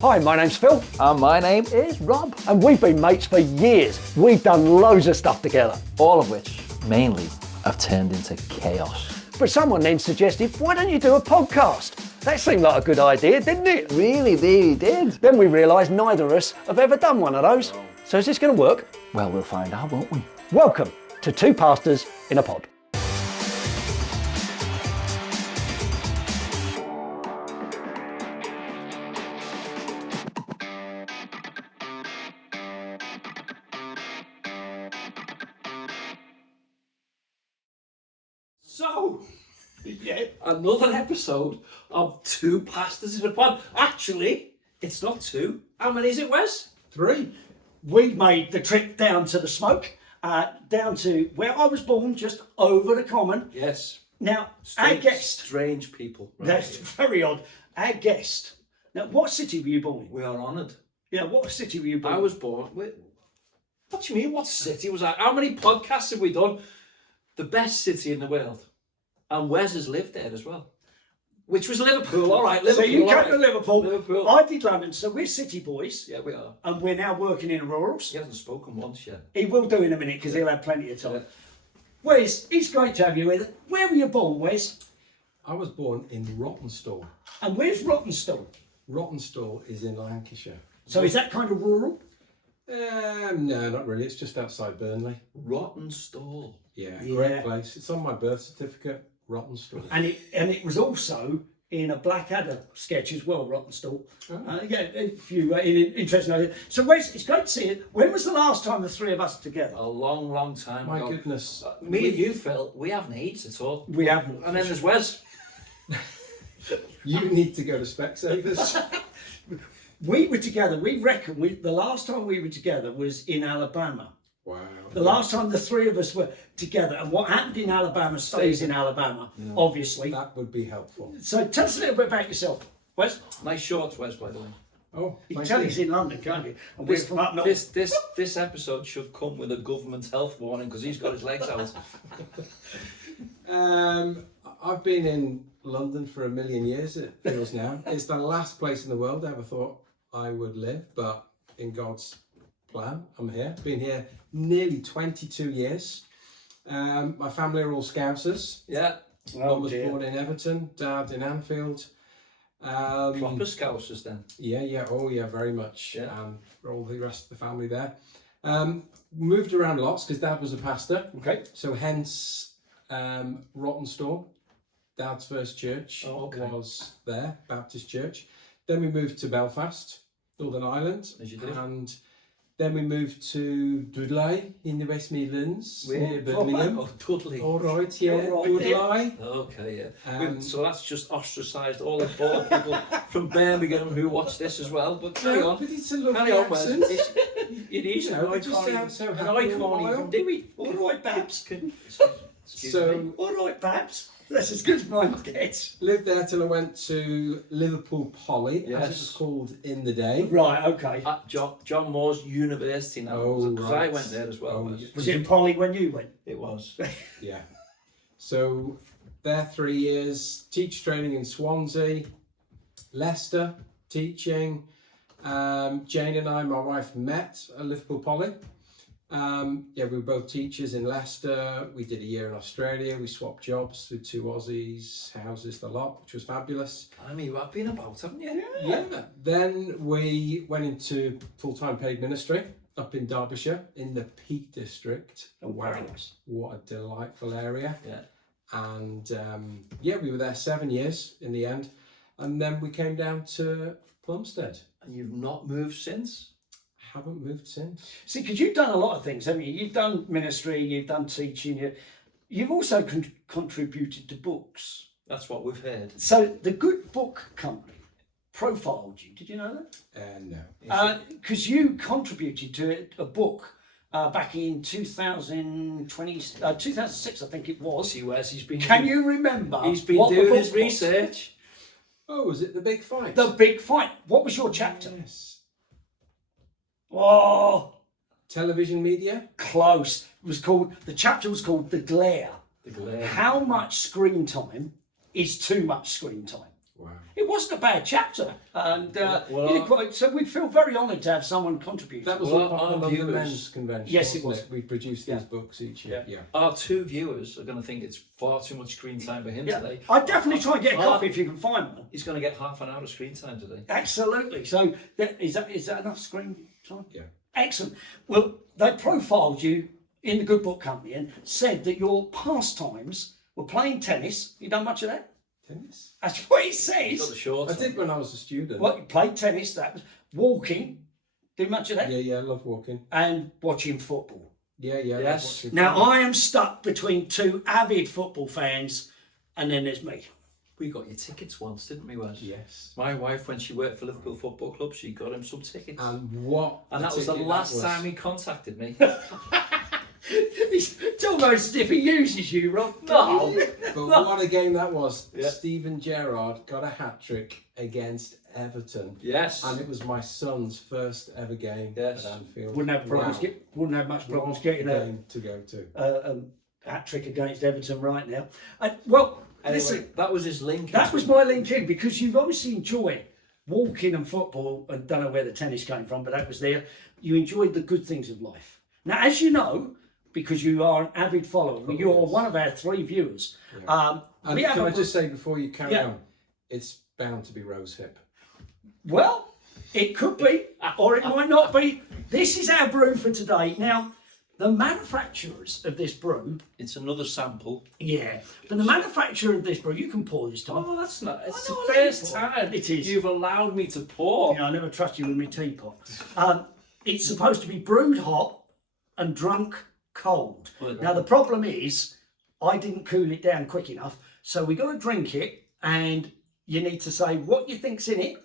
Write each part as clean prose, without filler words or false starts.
Hi, my name's Phil. And my name is Rob. And we've been mates for years. We've done loads of stuff together. All of which, mainly, have turned into chaos. But someone then suggested, why don't you do a podcast? That seemed like a good idea, didn't it? Really did. Then we realised neither of us have ever done one of those. So is this going to work? Well, we'll find out, won't we? Welcome to Two Pastors in a Pod. So, yeah, another episode of Two Pastors in a Pod. Actually, it's not two. How many is it, Wes? 3. We made the trip down to the smoke, down to where I was born, just over the common. Yes. Now, Strange, our guest, Strange people. Right that's here. very odd. Our guest. Now, what city were you born in? We are honoured. Yeah, what city were you born I in? was born. What do you mean? What city was I? How many podcasts have we done? The best city in the world. And Wes has lived there as well. Which was Liverpool, all right. Liverpool, So you all came right. to Liverpool. Liverpool. I did London, so we're city boys. Yeah, we are. And we're now working in rurals. He hasn't spoken once yet. He will do in a minute because he'll have plenty of time. Yeah. Wes, it's great to have you with us. Where were you born, Wes? I was born in Rottenstall. And where's Rottenstall? Rottenstall is in Lancashire. So is that kind of rural? No, not really. It's just outside Burnley. Rotten stall. Yeah, Yeah. great place. It's on my birth certificate, Rottenstall. And it was also in a Blackadder sketch as well, Rottenstall. Oh. Yeah, if you are interested in it. So Wes, it's great to see you. When was the last time the three of us together? A long, long time My ago. goodness. Me and you, Phil, we haven't aged at all. We haven't. And then there's Wes. You need to go to Specsavers. We were together. We reckon the last time we were together was in Alabama. Wow. The last time the three of us were together, and what happened in Alabama stays in Alabama, obviously. That would be helpful. So tell us a little bit about yourself, Wes. Nice shorts, Wes, by the way. Oh, You can thank tell you. he's in London, can't you? And we're from up north. This episode should come with a government health warning because he's got his legs out. I've been in London for a million years, it feels now. It's the last place in the world I ever thought I would live, but in God's plan, I'm here. Been here nearly 22 years. My family are all Scousers. Yeah, Mum was born in Everton, Dad in Anfield. proper Scousers then. Yeah, very much. Yeah. For all the rest of the family there. Moved around lots because Dad was a pastor. Okay. So hence Rottenstall, Dad's first church was there, Baptist Church. Then we moved to Belfast, Northern Ireland. As you do. And then we moved to Dudley in the West Midlands, near Birmingham. Oh, Dudley. All right, yeah, All right, Dudley. Okay, yeah. Um, So that's just ostracised all the poor people from Birmingham who watch this as well. But carry on. But it's a lovely Carry on, Wes. accent. It is. You know, I it just can't sounds so even- happy and I all can't the while. even do it. All right, Babs. Excuse So me. All right, Babs. That's as good as mine gets. lived there till I went to Liverpool Poly, as it Yes. was called in the day. Right, okay. At John Moore's University now. Oh, Because right. I went there as well. Oh, Wes. yeah. Was it Polly when you went? It was. Yeah. So there 3 years, teacher training in Swansea, Leicester, teaching. Jane and I, my wife, met at Liverpool Poly. We were both teachers in Leicester. We did a year in Australia. We swapped jobs with 2 Aussies, houses, the lot, which was fabulous. I mean, you have been about, haven't you? Yeah. Then we went into full-time paid ministry up in Derbyshire in the Peak District. Oh, very nice. What a delightful area. Yeah. And we were there 7 years in the end. And then we came down to Plumstead. And you've not moved since? Haven't moved since. See, because you've done a lot of things, haven't you? You've done ministry, you've done teaching, you've also contributed to books. That's what we've heard. So the Good Book Company profiled you. Did you know that? No. Because you contributed to a book back in 2006, I think it was. See, Wes, he's been. Can you remember? He's been what the doing book his was? research. Oh, was it The Big Fight? The Big Fight. What was your chapter? Yes. Oh, Television media? close. The chapter was called The Glare. The glare. How much screen time is too much screen time? Wow. It wasn't a bad chapter, and Well, you did quite, so we feel very honoured to have someone contribute. That was Well, all part our of the viewers- men's convention. Yes, it wasn't was. We produce these books each year. Yeah. Yeah. Our 2 viewers are going to think it's far too much screen time for him today. I'd definitely try and get a copy if you can find one. He's going to get half an hour of screen time today. Absolutely. So is that enough screen time? Yeah. Excellent. Well, they profiled you in the Good Book Company and said that your pastimes were playing tennis. You done much of that? Tennis. That's what it He's got says. the shorts. I did when I was a student. What, you played tennis, that was walking, do much of that? Yeah, I love walking. And watching football. Yeah, I love Yes. watching Now, football. I am stuck between 2 avid football fans, and then there's me. We got your tickets once, didn't we, Wes? Yes. My wife, when she worked for Liverpool Football Club, she got him some tickets. And what? And that was the last time he contacted me. It's almost as if he uses you, Rob. No. But what a game that was. Yeah. Steven Gerrard got a hat-trick against Everton. Yes. And it was my son's first ever game Yes. at Anfield. Wouldn't have problems. Wow. Wouldn't have much problems What getting a a game to go to. hat trick against Everton right now. Well, Anyway, listen, that was his link. that was my link in because you've obviously enjoyed walking and football, and don't know where the tennis came from, but that was there. You enjoyed the good things of life. Now, as you know, because you are an avid follower, you're one of our 3 viewers. And We have can I a- just say before you carry Yeah. on, it's bound to be rose hip. Well, it could be, or it might not be. This is our brew for today. Now, the manufacturers of this brew, It's another sample. but the manufacturer of this brew, you can pour this time. Oh, that's not. It's I the know, first let me pour. time It is. you've allowed me to pour. I never trust you with my teapot. It's supposed to be brewed hot and drunk cold. Well, Now, the problem is, I didn't cool it down quick enough, so we got to drink it, and you need to say what you think's in it,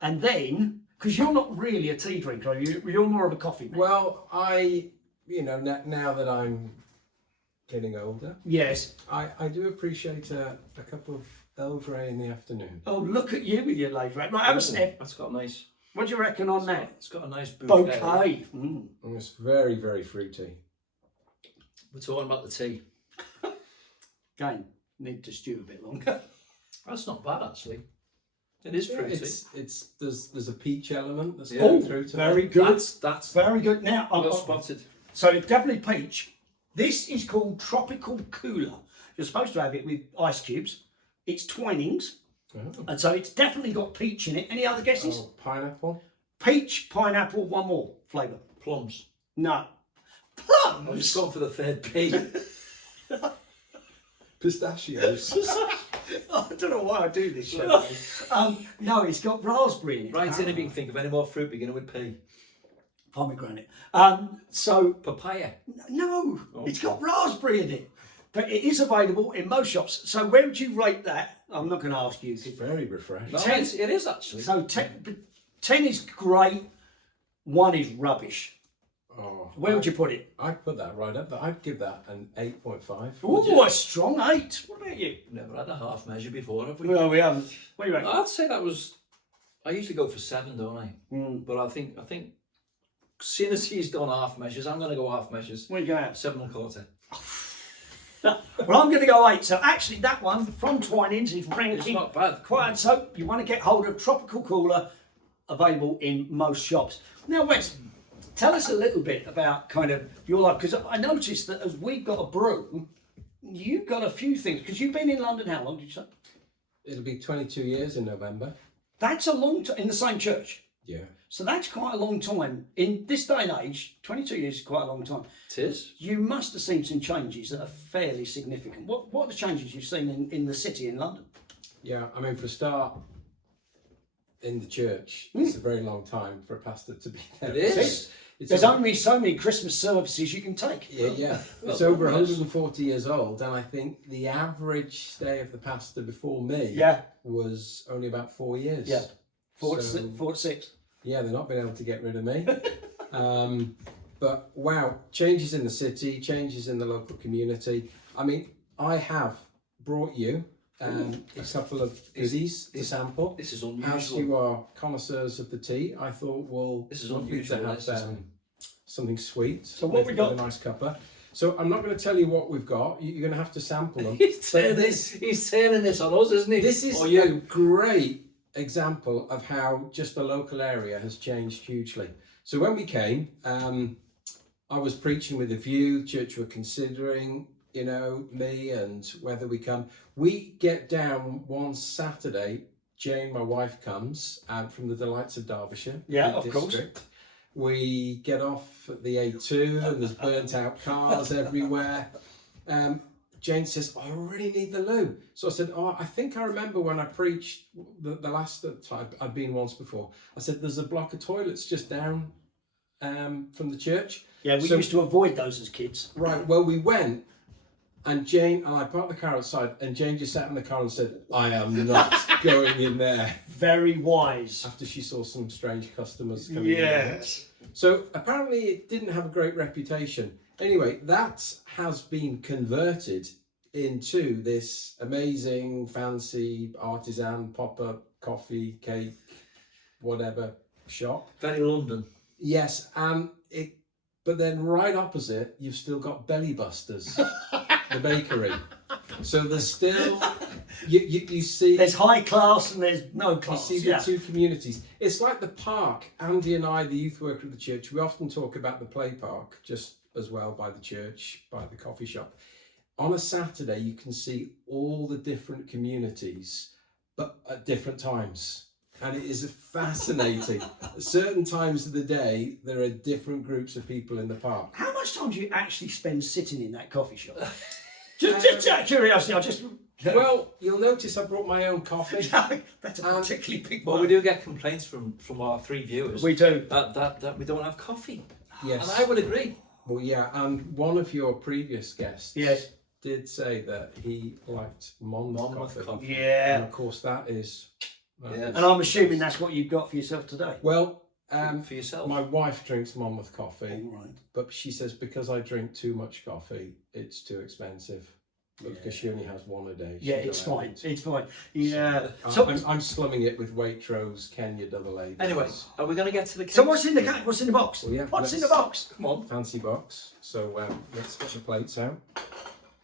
and then, because you're not really a tea drinker, are you? You're more of a coffee man. Well, now that I'm getting older, Yes. I do appreciate a cup of Earl Grey in the afternoon. Oh, look at you with your laser. Right, have a sniff. That's got a nice. What do you reckon on that? It's got a nice bouquet. Bouquet. Mm. And it's very, very fruity. We're talking about the tea. Again, need to stew a bit longer. That's not bad actually. It is fruity. It's there's a peach element that's Yeah. going through to Very it. good. That's Very good. Now, well spotted. so it's definitely peach. This is called Tropical Cooler. You're supposed to have it with ice cubes. It's Twinings, Oh. and so it's definitely got peach in it. Any other guesses? Oh, pineapple. Peach, pineapple, one more flavour. Plums. No. I'm just going for the third P. Pistachios. I don't know why I do this. Show. No, it's got raspberry in it. Right in if you can think of any more fruit beginning with P. Pomegranate. So Papaya. no, it's got raspberry in it, but it is available in most shops. So where would you rate that? I'm not going to ask you. It's very refreshing. No, Ten. it is actually. So 10 is great. 1 is rubbish. Oh, Where would you put it? I'd put that right up there. I'd give that an 8.5. Oh, a strong 8. What about you? Never had a half measure before, have we? Well, we haven't. What do you reckon? I'd say that was. I usually go for 7, don't I? Mm. But I think, seeing as he's done half measures, I'm going to go half measures. What are you going to have? 7.25. Well, I'm going to go 8. So actually, that one from Twinings is It's ranking not bad. quite. So you want to get hold of Tropical Cooler, available in most shops. Now, Wes, tell us a little bit about kind of your life, because I noticed that as we've got a brew, you've got a few things. Because you've been in London how long, did you say? It'll be 22 years in November. That's a long time in the same church. Yeah. So that's quite a long time. In this day and age, 22 years is quite a long time. It is. You must have seen some changes that are fairly significant. What are the changes you've seen in the city in London? Yeah, I mean, for a start, in the church, it's a very long time for a pastor to be there. It is. There's only so many Christmas services you can take. Yeah. Well, It's over yes. 140 years old, and I think the average stay of the pastor before me Yeah. was only about 4 years. Yeah. 4 to So- 4 to 6. Yeah, they're not been able to get rid of me. But wow, changes in the city, changes in the local community. I mean, I have brought you a couple of goodies to sample. This is As unusual. you are connoisseurs of the tea, I thought, well, This is lovely unusual, to have this, isn't it? something sweet. So what with we got? a nice cuppa. So I'm not going to tell you what we've got. You're going to have to sample them. He's But turning this on us, isn't he? This is Or a you. great example of how just the local area has changed hugely. So when we came, I was preaching with a view. Church were considering, me and whether we come. We get down one Saturday. Jane, my wife, comes from the delights of Derbyshire. Yeah, the of course. district. We get off at the A2 and there's burnt out cars everywhere. Jane says, I really need the loo. So I said, I think I remember when I preached the last time, I'd been once before. I said, there's a block of toilets just down from the church. Yeah, we used to avoid those as kids. Right, well, we went and Jane, and I parked the car outside and Jane just sat in the car and said, I am not going in there. Very wise. After she saw some strange customers coming Yes. in. So apparently it didn't have a great reputation. Anyway, that has been converted into this amazing, fancy, artisan, pop-up, coffee, cake, whatever shop. Very London. Yes, and but then right opposite, you've still got Belly Busters, the bakery. So there's still, you see... There's high class and there's no class. You see the two communities. It's like the park. Andy and I, the youth worker of the church, we often talk about the play park, just as well by the church, by the coffee shop. On a Saturday, you can see all the different communities, but at different times. And it is fascinating. At certain times of the day, there are different groups of people in the park. How much time do you actually spend sitting in that coffee shop? just out of curiosity, Well, you'll notice I brought my own coffee. That's a particularly big Well, one. we do get complaints from our 3 viewers. We do. That we don't have coffee. Yes. And I would agree. Well, yeah, and one of your previous guests Yes. did say that he liked Monmouth coffee. Yeah. And of course, that is... Yeah. And I'm assuming that's what you've got for yourself today. Well, For yourself. my wife drinks Monmouth coffee, All right. but she says because I drink too much coffee, it's too expensive. But because she only has one a day. Yeah, she's it's allowed fine. it. It's fine. Yeah. So, So, I'm slumming it with Waitrose Kenya double A. Anyway, are we going to get to the cake? so what's in the box? Well, yeah, What's in the let's- box? Come on. Fancy box. So let's get the plates out.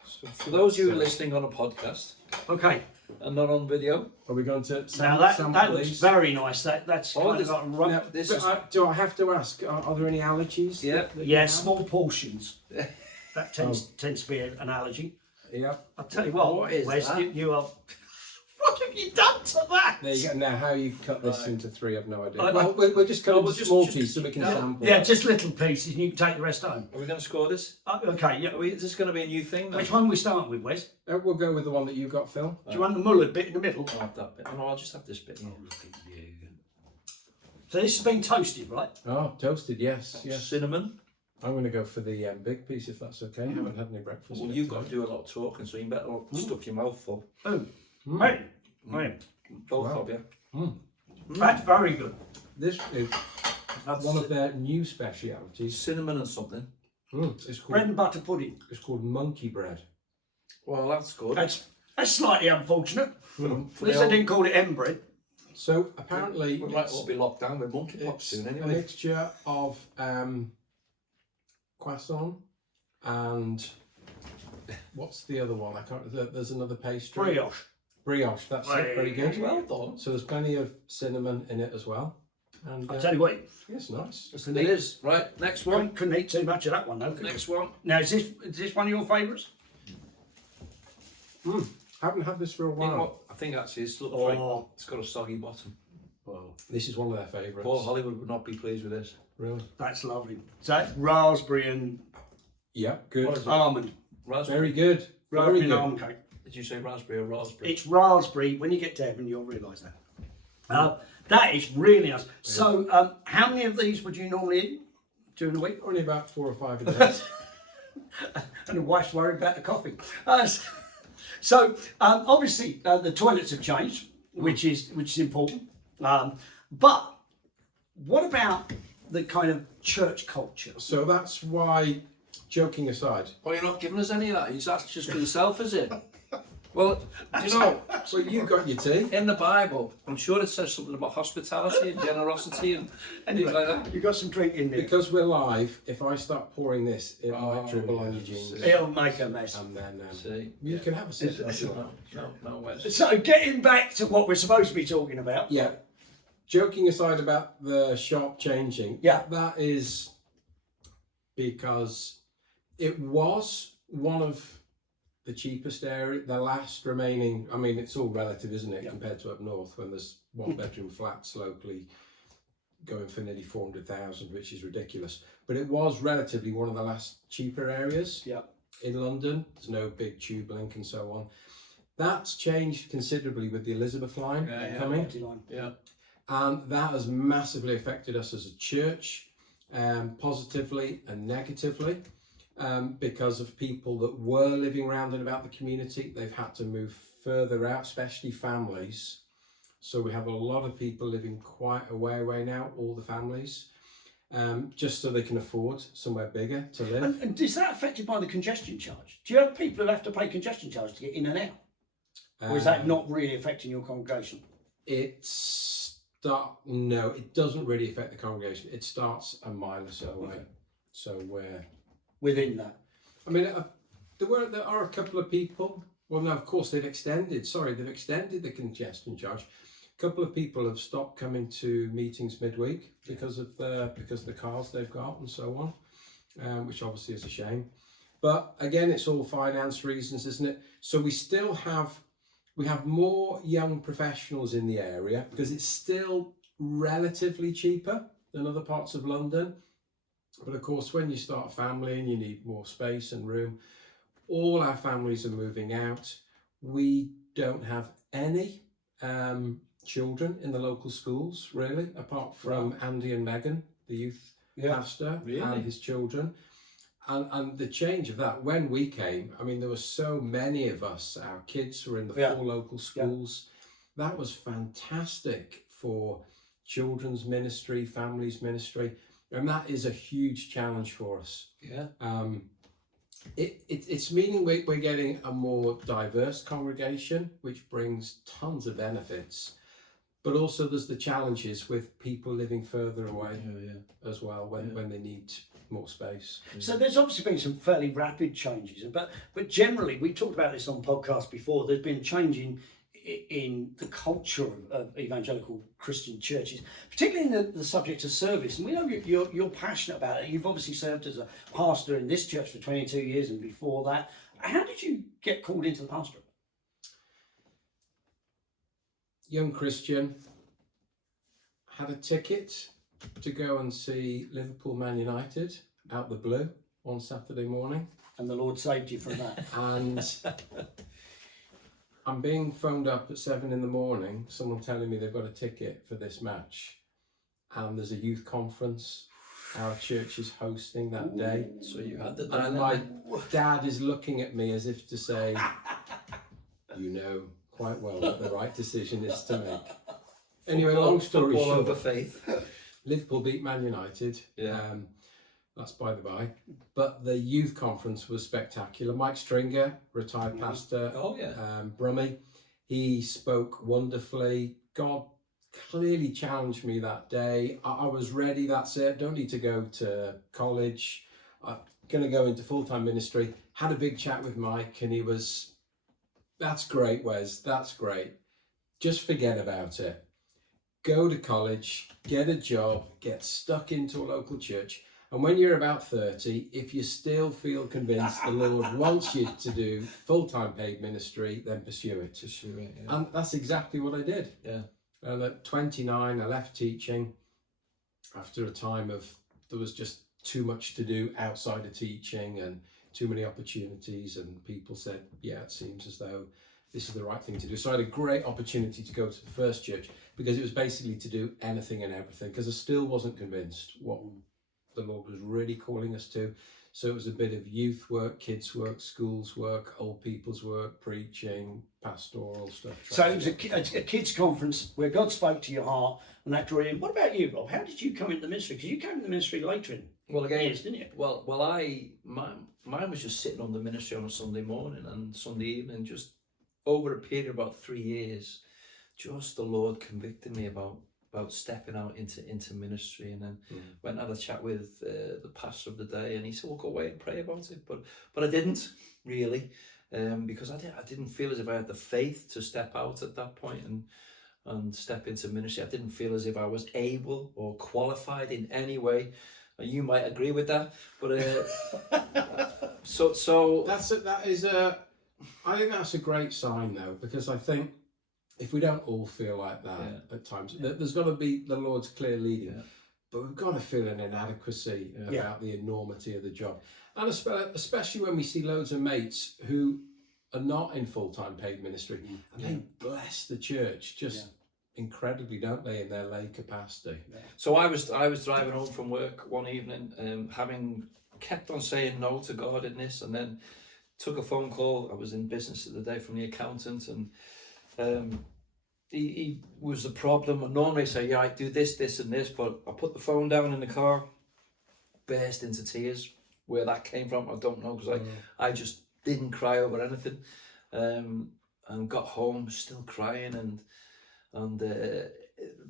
So for those of you listening on a podcast Okay. and not on video, Are we going to Now that sample looks these? very nice. That's Oh, kind of this- got right. Now, this but, is- do I have to ask? Are there any allergies? Yeah. that you Yeah, have? small portions. That tends to be an allergy. Yeah. I'll tell you what. What is Wes, that? you are. What have you done to that? There you go. Now, how you cut this Right. into 3, I've no idea. I- Well, we'll just cut No, it we'll into just- small just- pieces so we can yeah. sample. Yeah, just little pieces, and you can take the rest home. are we going to score this? Okay. Yeah. Is this going to be a new thing? Then? Which one we start with, Wes? We'll go with the one that you got, Phil. Do you want the mullet bit in the middle? I'll have that bit. Oh, no, I'll just have this bit. So this has been toasted, right? Oh, toasted, yes, yes. Cinnamon. I'm going to go for the big piece if that's okay. I haven't had any breakfast. Well, yet you've got to today. do a lot of talking, so you better not stuff your mouth full. Oh, Mm. hey, hey, Both Wow. of you. that's very good. This is That's one of their new specialities. cinnamon and something. It's Bread called and butter pudding. monkey bread. Well, that's good. That's slightly unfortunate. Mm. At least I didn't call it M bread. So apparently, We might it's all be locked down with monkeypox soon a anyway. mixture of croissant and what's the other one? I can't. There's another pastry. Brioche. Brioche. That's it. Very good. Well done. So there's plenty of cinnamon in it as well. And I'll tell you what, it's nice. It is. Right, next one. couldn't eat too much of that one though. could you? Next one. Now, is this one of your favourites? Haven't had this for a while. I think actually it's looks Oh. like it's got a soggy bottom. Well, This is one of their favourites. Paul Hollywood would not be pleased with this. Really? that's lovely. So that's raspberry and Yeah, good. What is it? almond. Raspberry. Very good. Very Raspberry and good. almond cake. Did you say raspberry or raspberry? It's raspberry. When you get to heaven, you'll realise that. That is really nice. So, how many of these would you normally eat during the week? Only about 4 or 5 a day. And the wife's worried about the coffee. Obviously, the toilets have changed, which is important. But what about the kind of church culture? So that's why, joking aside, Oh, you're not giving us any of that? That's just for yourself, is it? Well, do you know, Well, you got your tea. in the Bible, I'm sure it says something about hospitality and generosity and things like that. You got some drink in there. Because we're live, if I start pouring this, it Oh, might dribble on yeah. your jeans. It'll make a mess. And then See? you can have a sip. if you want. No, Wes. So getting back to what we're supposed to be talking about. Yeah. Joking aside about the shop changing, Yeah. that is because it was one of the cheapest area, the last remaining. I mean, it's all relative, isn't it, Yeah. compared to up north when there's one-bedroom flats locally going for nearly 400,000, which is ridiculous. But it was relatively one of the last cheaper areas Yeah. in London. There's no big tube link and so on. That's changed considerably with the Elizabeth line coming. Yeah. And that has massively affected us as a church, positively and negatively, because of people that were living around and about the community. They've had to move further out, especially families. So we have a lot of people living quite a way away now, all the families, just so they can afford somewhere bigger to live. And is that affected by the congestion charge? Do you have people who have to pay congestion charge to get in and out? Or is that not really affecting your congregation? No, it doesn't really affect the congregation. It starts a mile or so away. Okay. So we're Within that? I mean, there are a couple of people. Well, no, of course they've extended the congestion charge. A couple of people have stopped coming to meetings midweek because of the cars they've got and so on, which obviously is a shame. But again, it's all finance reasons, isn't it? So we have more young professionals in the area because it's still relatively cheaper than other parts of London. But of course, when you start a family and you need more space and room, all our families are moving out. We don't have any children in the local schools, really, apart from Andy and Megan, the youth pastor, and his children. And the change of that, when we came, I mean, there were so many of us, our kids were in the 4 local schools. That was fantastic for children's ministry, families ministry. And that is a huge challenge for us. Yeah. It's meaning we're getting a more diverse congregation, which brings tons of benefits. But also there's the challenges with people living further away as well when they need more space. So there's obviously been some fairly rapid changes, but generally, we talked about this on podcasts before, there's been change in the culture of evangelical Christian churches, particularly in the subject of service. And we know you're passionate about it. You've obviously served as a pastor in this church for 22 years and before that. How did you get called into the pastorate? Young Christian, had a ticket to go and see Liverpool Man United out the blue on Saturday morning. And the Lord saved you from that. And I'm being phoned up at 7 a.m, someone telling me they've got a ticket for this match. And there's a youth conference our church is hosting that day. So you had the And dilemma. my dad is looking at me as if to say, you know quite well what the right decision is to make. Anyway, long story Football short, over faith. Liverpool beat Man United. Yeah. That's by the by. But the youth conference was spectacular. Mike Stringer, retired pastor, Brummie, he spoke wonderfully. God clearly challenged me that day. I was ready, that's it. Don't need to go to college. I'm going to go into full-time ministry. Had a big chat with Mike and he was, that's great, Wes, that's great. Just forget about it. Go to college, get a job, get stuck into a local church. And when you're about 30, if you still feel convinced the Lord wants you to do full-time paid ministry, then pursue it. And that's exactly what I did. Yeah. And at 29, I left teaching after a time of, there was just too much to do outside of teaching and too many opportunities. And people said, yeah, it seems as though this is the right thing to do. So I had a great opportunity to go to the first church because it was basically to do anything and everything because I still wasn't convinced what the Lord was really calling us to. So it was a bit of youth work, kids work, schools work, old people's work, preaching, pastoral stuff. So it was a kids conference where God spoke to your heart and that drew you in. What about you, Rob? How did you come into the ministry? Because you came into the ministry later in years, didn't you? Well, mine was just sitting on the ministry on a Sunday morning and Sunday evening, just over a period of about 3 years, just the Lord convicted me about stepping out into ministry. And then went and had a chat with the pastor of the day, and he said, well, go away and pray about it. But I didn't really, because I didn't feel as if I had the faith to step out at that point and step into ministry. I didn't feel as if I was able or qualified in any way. You might agree with that, but so I think that's a great sign, though, because I think if we don't all feel like that at times, there's got to be the Lord's clear leading, but we've got to feel an inadequacy about the enormity of the job, and especially when we see loads of mates who are not in full-time paid ministry, and they bless the church just incredibly, don't they, in their lay capacity. So I was driving home from work one evening, having kept on saying no to God in this, and then took a phone call. I was in business at the day from the accountant, and he was the problem. And normally I say, I do this and this, but I put the phone down in the car, burst into tears. Where that came from, I don't know, because I just didn't cry over anything, and got home still crying, and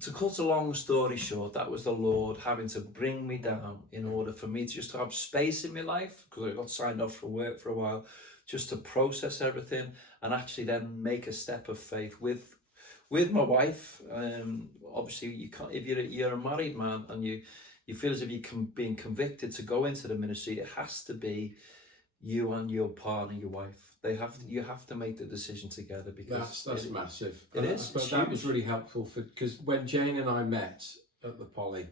to cut a long story short, that was the Lord having to bring me down in order for me to just have space in my life, because I got signed off from work for a while, just to process everything and actually then make a step of faith with my wife. Obviously, you can't, if you're a married man and you feel as if you're being convicted to go into the ministry, it has to be you and your partner, your wife. You have to make the decision together, because that's massive. It is. But that was really helpful because when Jane and I met at the Poly,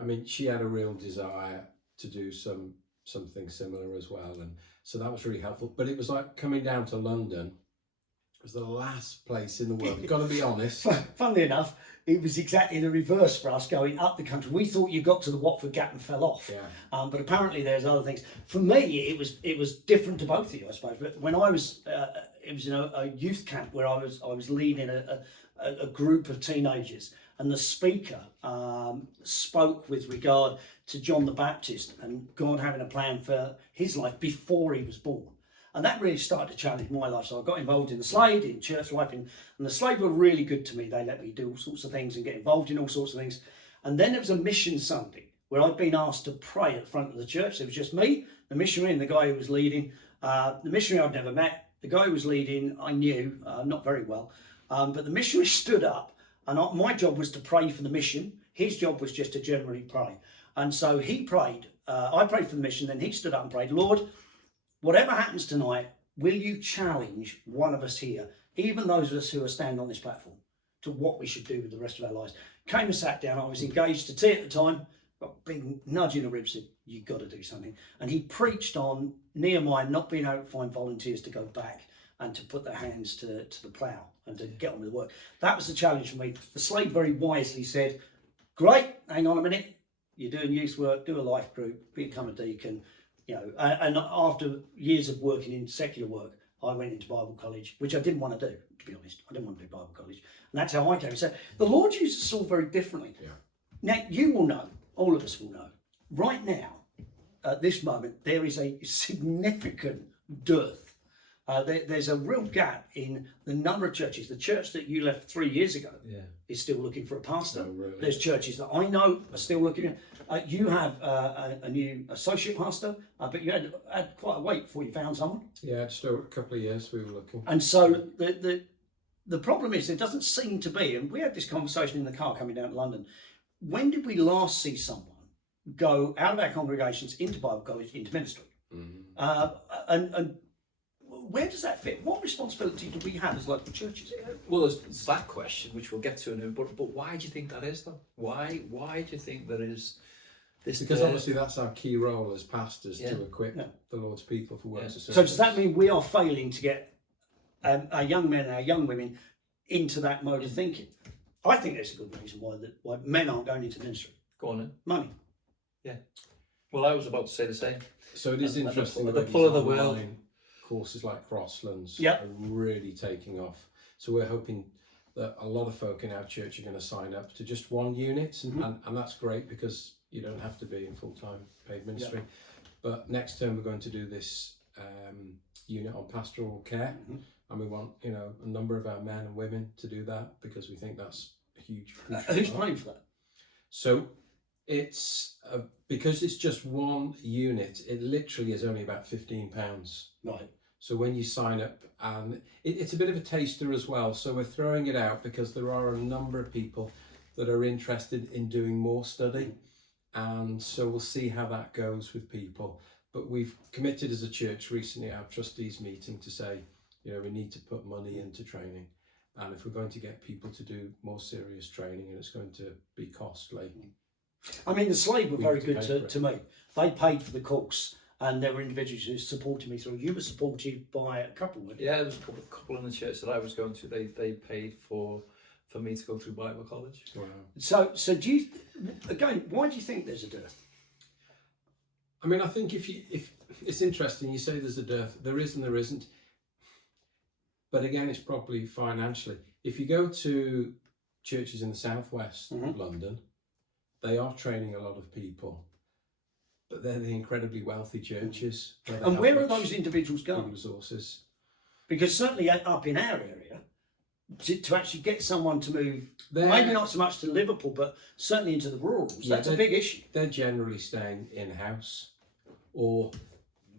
I mean, she had a real desire to do something similar as well, and so that was really helpful. But it was like coming down to London. It was the last place in the world. Got to be honest. Funnily enough, it was exactly the reverse for us going up the country. We thought you got to the Watford Gap and fell off, but apparently there's other things. For me, it was different to both of you, I suppose. But when I was, it was in a youth camp where I was leading a group of teenagers, and the speaker spoke with regard to John the Baptist and God having a plan for his life before he was born. And that really started to challenge my life. So I got involved in the Slade, in church life, and the Slade were really good to me. They let me do all sorts of things and get involved in all sorts of things. And then there was a mission Sunday where I'd been asked to pray at the front of the church. There was just me, the missionary, and the guy who was leading. The missionary I'd never met. The guy who was leading I knew, not very well. But the missionary stood up, and my job was to pray for the mission. His job was just to generally pray. And so he prayed. I prayed for the mission, then he stood up and prayed, Lord, whatever happens tonight, will you challenge one of us here, even those of us who are standing on this platform, to what we should do with the rest of our lives? Came and sat down. I was engaged to tea at the time, got a big nudge in the ribs, said, you've got to do something. And he preached on Nehemiah not being able to find volunteers to go back and to put their hands to the plough and to get on with the work. That was the challenge for me. The Slade very wisely said, great, hang on a minute, you're doing youth work, do a life group, become a deacon. You know, and after years of working in secular work, I went into Bible college, which I didn't want to do, to be honest. I didn't want to do Bible college. And that's how I came. So the Lord uses us all very differently. Yeah. Now, you will know, all of us will know, right now, at this moment, there is a significant dearth. There's a real gap in the number of churches. The church that you left 3 years ago is still looking for a pastor. Oh, really? There's churches that I know are still looking. You have a new associate pastor, but you had quite a wait before you found someone. Yeah, just a couple of years we were looking. And so the problem is there doesn't seem to be, and we had this conversation in the car coming down to London, when did we last see someone go out of our congregations into Bible college, into ministry? Mm-hmm. And where does that fit? What responsibility do we have as local churches? Well, there's that question, which we'll get to in a minute, but why do you think that is, though? Why do you think there is this? Because obviously that's our key role as pastors, to equip the Lord's people for works of service. So does that mean we are failing to get our young men and our young women into that mode of thinking? I think there's a good reason why men aren't going into ministry. Go on then. Money. Yeah. Well, I was about to say the same. So it is interesting the pull of the world. Courses like Crosslands are really taking off. So we're hoping that a lot of folk in our church are going to sign up to just one unit, and that's great because you don't have to be in full-time paid ministry. But next term we're going to do this unit on pastoral care, and we want, you know, a number of our men and women to do that because we think that's a huge. Who's paying for that? So it's because it's just one unit. It literally is only about £15. Right. So when you sign up, and it's a bit of a taster as well. So we're throwing it out because there are a number of people that are interested in doing more study. And so we'll see how that goes with people. But we've committed as a church recently at our trustees meeting to say, you know, we need to put money into training. And if we're going to get people to do more serious training, and it's going to be costly. I mean, the Slade were We very need to good pay for to me. They paid for the course, and there were individuals who supported me through. You were supported by a couple, weren't you? Yeah, there was a couple in the church that I was going to. They paid for me to go through Bible college. Wow. So do you, again, why do you think there's a dearth? I mean, I think if it's interesting, you say there's a dearth, there is and there isn't. But again, it's probably financially. If you go to churches in the southwest of London, they are training a lot of people, but they're the incredibly wealthy churches. And where are those individuals going? Resources. Because certainly up in our area, to actually get someone to move, maybe not so much to Liverpool, but certainly into the rurals, that's a big issue. They're generally staying in-house, or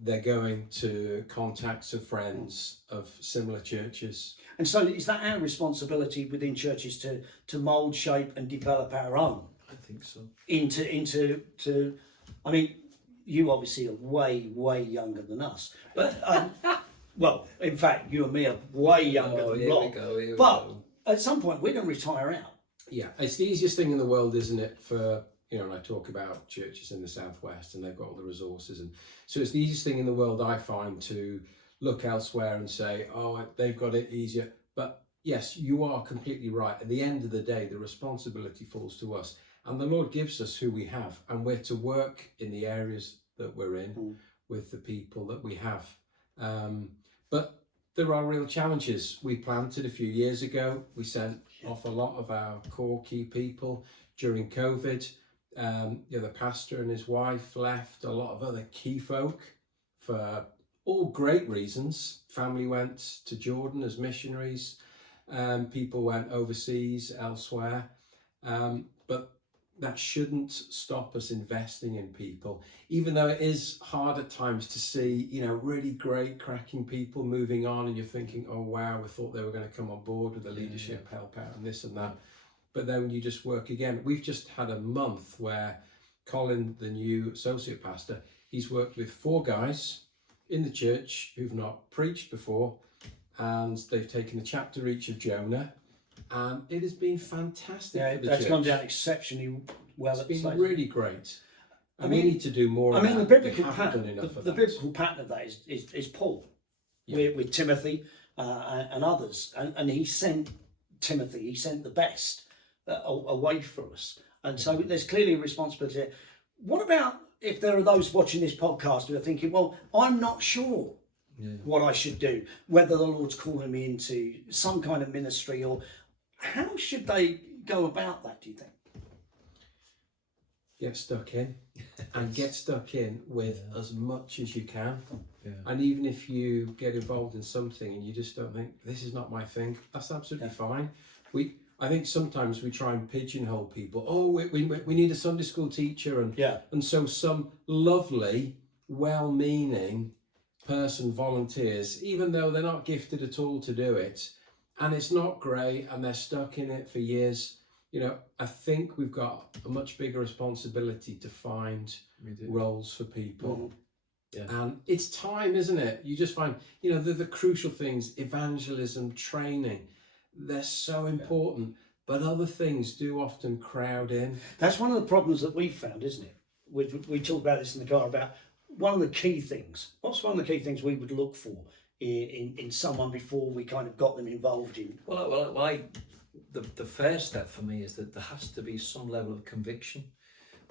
they're going to contacts of friends of similar churches. And so is that our responsibility within churches to mould, shape and develop our own? I think so. Into I mean, you obviously are way younger than us. But well, in fact, you and me are way younger than Rob. But at some point we're gonna retire out. Yeah, it's the easiest thing in the world, isn't it, for, you know, and I talk about churches in the southwest and they've got all the resources, and so it's the easiest thing in the world, I find, to look elsewhere and say, oh, they've got it easier. But yes, you are completely right. At the end of the day, the responsibility falls to us, and the Lord gives us who we have, and we're to work in the areas that we're in with the people that we have. But there are real challenges. We planted a few years ago. We sent off a lot of our core key people during COVID. The pastor and his wife left, a lot of other key folk for all great reasons. Family went to Jordan as missionaries. People went overseas elsewhere. But that shouldn't stop us investing in people, even though it is hard at times to see, you know, really great cracking people moving on, and you're thinking, oh wow, we thought they were going to come on board with the leadership, help out and this and that. But then you just work again. We've just had a month where Colin, the new associate pastor, he's worked with 4 guys in the church who've not preached before, and they've taken a chapter each of Jonah. And it has been fantastic. Yeah, for the that's church. gone down exceptionally well. It's been really great. And we need to do more. I mean, the of biblical that. pattern, the biblical pattern of that is Paul, with Timothy and others, and he sent Timothy. He sent the best away from us, and so there's clearly a responsibility there. What about if there are those watching this podcast who are thinking, well, I'm not sure what I should do, whether the Lord's calling me into some kind of ministry, or how should they go about that, do you think? Get stuck in, and get stuck in with as much as you can. And even if you get involved in something and you just don't think, this is not my thing, that's absolutely fine. I think sometimes we try and pigeonhole people. Oh, we need a Sunday school teacher, and so some lovely, well-meaning person volunteers, even though they're not gifted at all to do it, and it's not great, and they're stuck in it for years. You know, I think we've got a much bigger responsibility to find roles for people. And it's time, isn't it? You just find, you know, the crucial things, evangelism, training, they're so important, but other things do often crowd in. That's one of the problems that we've found, isn't it? We talked about this in the car, about one of the key things. What's one of the key things we would look for in someone before we kind of got them involved in? The first step for me is that there has to be some level of conviction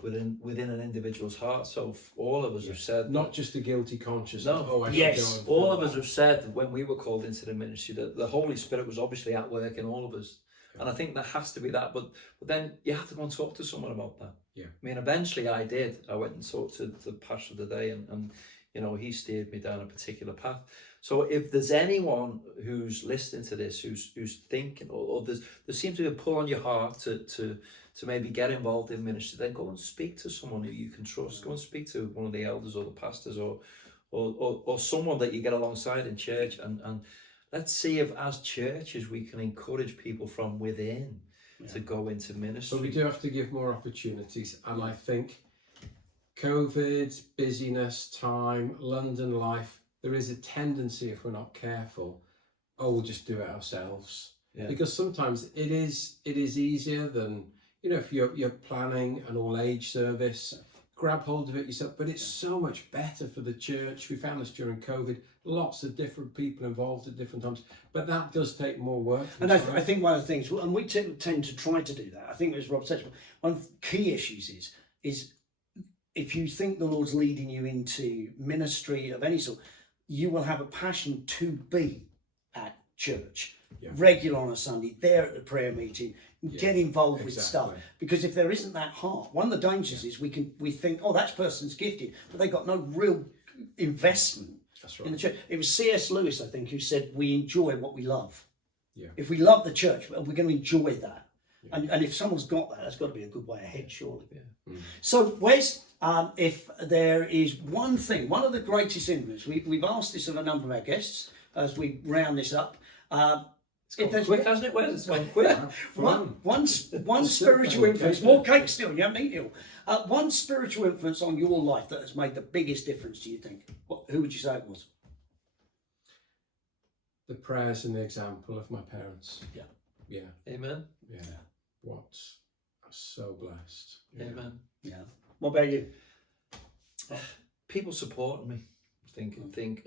within an individual's heart. So all of us have said, not just a guilty conscience. All of us have said that when we were called into the ministry, that the Holy Spirit was obviously at work in all of us. And I think there has to be that, but then you have to go and talk to someone about that. I mean, eventually I did. I went and talked to the pastor today, and you know, he steered me down a particular path. So if there's anyone who's listening to this, who's thinking, or there seems to be a pull on your heart to maybe get involved in ministry, then go and speak to someone who you can trust. Go and speak to one of the elders or the pastors or someone that you get alongside in church, and let's see if as churches we can encourage people from within to go into ministry. But we do have to give more opportunities, and I think COVID, busyness, time, London life, there is a tendency, if we're not careful, we'll just do it ourselves. Yeah. Because sometimes it is easier than, if you're planning an all age service, grab hold of it yourself. But it's so much better for the church. We found this during COVID, lots of different people involved at different times, but that does take more work. And I think one of the things, and we tend to try to do that, I think as Rob said, one of the key issues is if you think the Lord's leading you into ministry of any sort, you will have a passion to be at church, regular on a Sunday, there at the prayer meeting, get involved with stuff. Because if there isn't that heart, one of the dangers is we think, that person's gifted, but they've got no real investment in the church. It was C.S. Lewis, I think, who said, we enjoy what we love. Yeah. If we love the church, we're going to enjoy that. Yeah. And if someone's got that, that's got to be a good way ahead, surely. Yeah. Mm. So, Wes, if there is one thing, one of the greatest influence, we've asked this of a number of our guests as we round this up. It's gone quick, hasn't it, Wes? It's gone quick. one spiritual influence, more cake still, you haven't eaten it all. One spiritual influence on your life that has made the biggest difference, do you think? Who would you say it was? The prayers and the example of my parents. Yeah. Yeah. Amen. Yeah. What? I'm so blessed. Yeah. Amen. Yeah. What about you? People supporting me, think,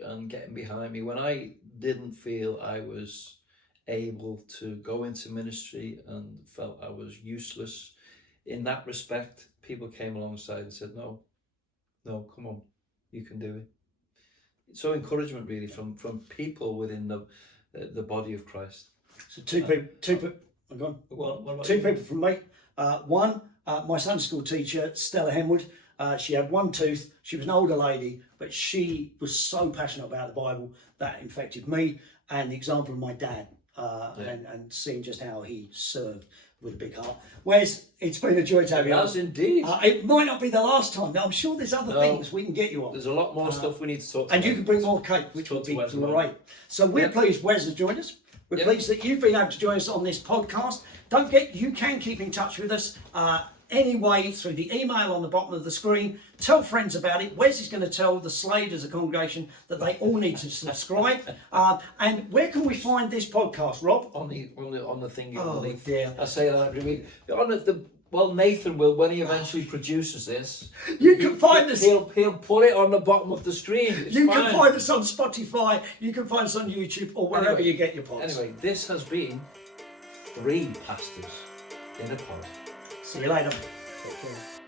and getting behind me when I didn't feel I was able to go into ministry and felt I was useless. In that respect, people came alongside and said, "No, come on, you can do it." So encouragement really from people within the body of Christ. So two people from me. One, my Sunday school teacher, Stella Henwood. She had one tooth. She was an older lady, but she was so passionate about the Bible that infected me, and the example of my dad, and seeing just how he served with a big heart. Wes, it's been a joy to have you. It has indeed. It might not be the last time. I'm sure there's other things we can get you on. There's a lot more stuff we need to talk about. And you can bring more cake, which will be great. So we're pleased Wes has joined us. We're pleased that you've been able to join us on this podcast. Don't forget, you can keep in touch with us anyway through the email on the bottom of the screen. Tell friends about it. Wes is going to tell the Slade as a congregation that they all need to subscribe. And where can we find this podcast, Rob? On the thing. Oh dear! I say that every week. Well, Nathan will, when he eventually produces this. You can find us. He'll put it on the bottom of the screen. You can find us on Spotify. You can find us on YouTube or wherever you get your podcasts. Anyway, this has been 3 pastors in a pod. See you later. Take care.